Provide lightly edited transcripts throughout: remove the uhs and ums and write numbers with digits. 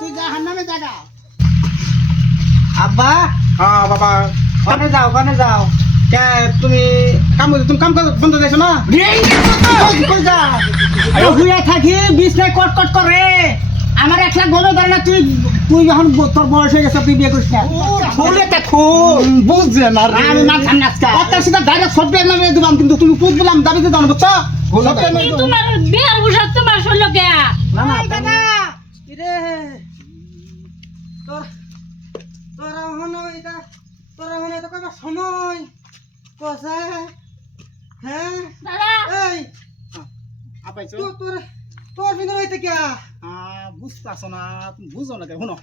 তুই যা হান্নামে জায়গা আব্বা হ্যাঁ বাবা ওখানে যাও তুমি কাম বন্ধ দিয়েছো না হুইয়া থাকি বিছনায় কটকট করে আমার 1 লাখ বলো ধরে না তুই যখন তোর বয়স হয়ে গেছে তুই বিয়ে করিস না খুলে খুল বুঝছে না আমি মাথার নাচকা একটা সিধা ডাইরেক্ট সফটওয়্যার নামে দিলাম কিন্তু তুমি বুঝ বললাম দাবিতে দাও বুঝছো তোমার বিয়ার বুঝাত তোমার শুনলো কে না না দাদা রে তোরা হনো এটা তোরা হনো তো কইবা সময় কসা হ্যাঁ দাদা এই আপাইছো তোর ভিতরে হইতে কে বুঝতাছো না তুমি বুঝো না কেন শুনো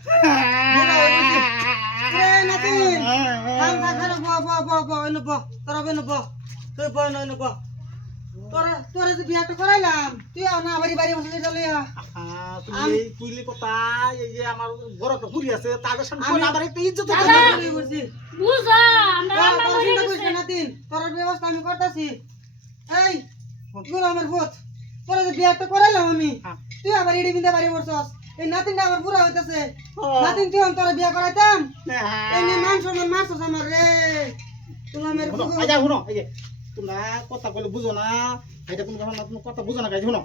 এ নাতি থাম ব এনো ব তোরা বেনো ব তুই ব এনো ব তোরা যে বিয়াটা করাইলাম তুই না বাড়ি বসে চলিয়া তুমি কুইলি কথা এই যে আমার বড় একটা পুরি আছে তাদের সামনে কই আবার একটা ইজ্জত দাদা। করছি বুঝা আমরা রান্না করে গেছে নাতিন তোর ব্যবস্থা আমি করতেছি এই গুলো আমার ভূত তোরা যে বিয়াটা করাইলাম আমি তুই আবার এডি বিন্দা বাড়ি বসছস এই নাতিনটা আমার পুরা হইতাছে নাতিন তুই তোরা বিয়া করাইতাম এই নে মান সম্মান মারছস আমার রে তুমি আমার আচ্ছা শুনো এই যে তোমরা কথা কইলে বুঝো না এটা তুমি যখন তুমি কথা বুঝো না গাই শুনো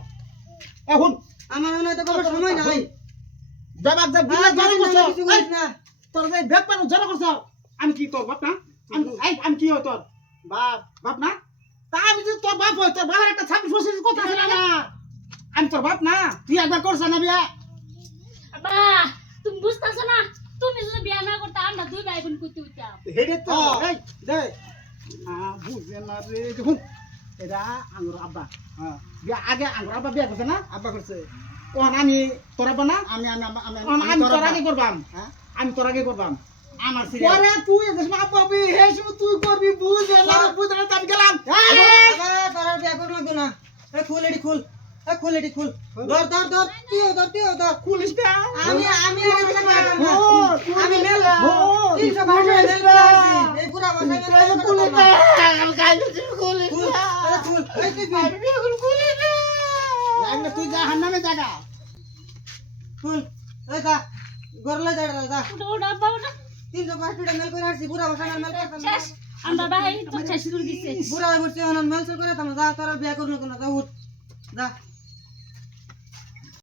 এখন আমার মনে হয় তো কোনো সময় নাই জবাব দে বিলে জড়ো করছো কিছু বলিস না তোর যে ব্যাগ পানো জড়ো করছো আমি কি তোর বাপ না আমি কি হয় তোর বাপ না তা আমি যদি তোর বাপ হয় তোর বাবার একটা 26 কথা আছে না আমি তোর বাপ না তুই একবার করছ না বিয়া বাবা তুমি বুঝতাছ না তুমি যদি বিয়া না করতে আমরা দুই ভাই বোন করতে হইতাম হেডে তো এই দে বুঝে না রে দেখুন এটা আঙ্গুর আব্বা হ্যাঁ বিয়া আগে আঙ্গুর আব্বা বিয়া করছে না আব্বা করছে ওখান আমি তোর আব্বা না আমি তোর আগে করবাম হ্যাঁ আমি তোর আগে করবাম আমার সিরিয়াল পরে তুই এসে আব্বা বি হেসু তুই করবি বুঝে না আমি গেলাম বাবা তোর বিয়া করব না এ খুল এডি খুল এ খুল এডি খুল ধর তুইও ধর খুলিস না আমি মেল 300 ভাষা মেল এই পুরা ভাষা মেল খুল এই তুই যা হান্নামে জায়গা খুল এই যা গরলে যা যা ওটা আব্বা ওটা 300 ভাষা মেল করে আসি পুরা ভাষা মেল করতাম শেষ আমরা ভাই তো শেষ করে দিছে পুরা বসে মেল করে তাম যা তোর বিয়া করব না যা উঠ যা